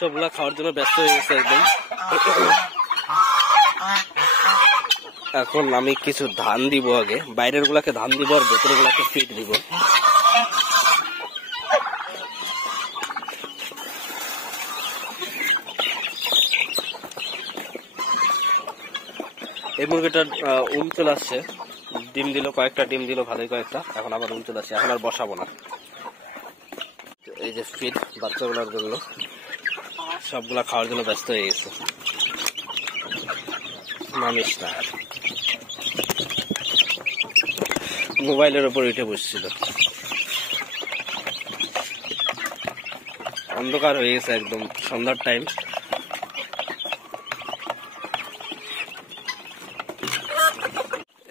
সবগুলা খাওয়ার জন্য ব্যস্ত হয়ে গেছে একদম। এখন আমি কিছু ধান দিব, আগে বাইরের গুলাকে ধান দিব আর ভেতরের গুলাকে ফিট দিব। এই মুরগিটার উম চলে আসছে, ডিম দিল কয়েকটা, ডিম দিল ভালোই কয়েকটা, এখন আবার উম চলে আসছে, এখন আর বসাবো না। এই যে ফিট বাচ্চাগুলোর জন্য, সবগুলা খাওয়ার জন্য ব্যস্ত হয়ে গেছে। নামিস না, মোবাইলের উপর উঠে বসছিল। অন্ধকার হয়ে গেছে একদম, সন্ধ্যার টাইম।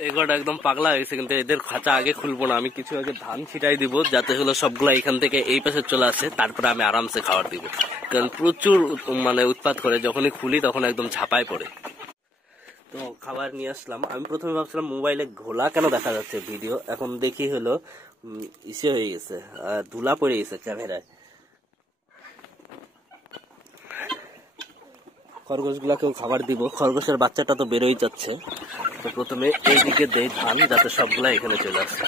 এগুলো একদম পাগলা হয়ে গেছে, কিন্তু এদের খাঁচা আগে খুলবো না, আমি কিছু আগে ধান ছিটাই দিব যাতে হলো সবগুলা এখান থেকে এই পাশে চলে আসে, তারপরে আমি আরামসে খাবার দিব। কারণ প্রচুর মানে উৎপাত করে, যখনই খুলি তখন একদম ঝাঁপায় পড়ে। তো খাবার নিয়ে আসলাম। আমি প্রথমে ভাবছিলাম মোবাইলে ঘোলা কেন দেখা যাচ্ছে ভিডিও, এখন দেখি হলো ইসে হয়ে গেছে, ধুলা পড়ে গেছে ক্যামেরায়। খরগোশগুলাকেও খাবার দিব, খরগোশের বাচ্চাটা তো বেরোই যাচ্ছে। তো প্রথমে এইদিকে দেই ধান, যাতে সবগুলা এখানে চলে আসে।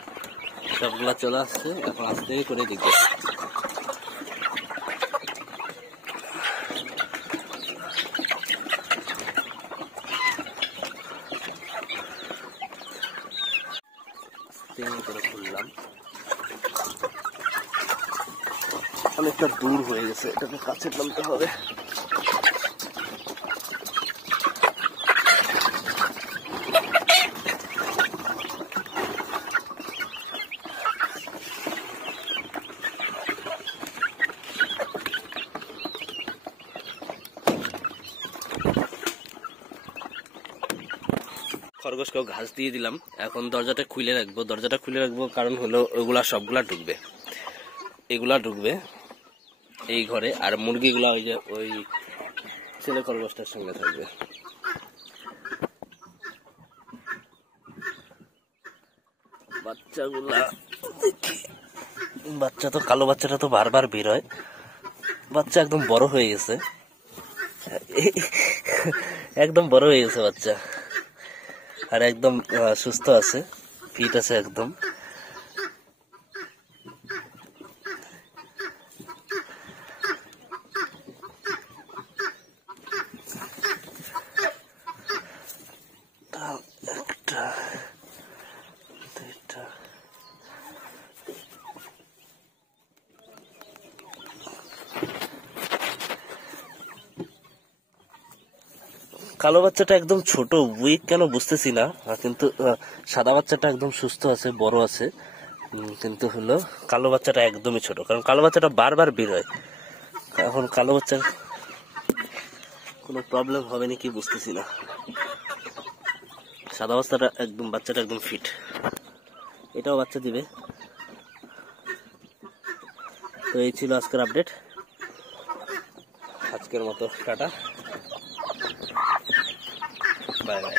সবগুলা চলে আসছে, এখন আস্তে করে দিকে করে খুললাম। অনেকটা দূর হয়ে গেছে, এটাকে কাছে টানতে হবে। খরগোশকেও ঘাস দিয়ে দিলাম। এখন দরজাটা খুলে রাখবো, কারণ হলো ওইগুলা সবগুলা ঢুকবে, এগুলা ঢুকবে এই ঘরে, আর মুরগিগুলা ওই যে ওই ছেলে খরগোশটার সঙ্গে থাকবে। বাচ্চাগুলা বাচ্চা তো কালো বাচ্চাটা তো বারবার বের হয়, বাচ্চা একদম বড় হয়ে গেছে, একদম বড় হয়ে গেছে বাচ্চা, আর একদম সুস্থ আছে, ফিট আছে একদম। একটা দুইটা কালো বাচ্চাটা একদম ছোট, উইক কেন বুঝতেছি না, কিন্তু সাদা বাচ্চাটা একদম সুস্থ আছে, বড় আছে। কিন্তু হলো কালো বাচ্চাটা একদমই ছোট, কারণ কালো বাচ্চাটা বারবার বের হয়। এখন কালো বাচ্চার কোনো প্রবলেম হবে নাকি বুঝতেছি না। সাদা বাচ্চাটা একদম ফিট, এটাও বাচ্চা দিবে। তো এই ছিল আজকের আপডেট, আজকের মতো টাটা, বাই বাই।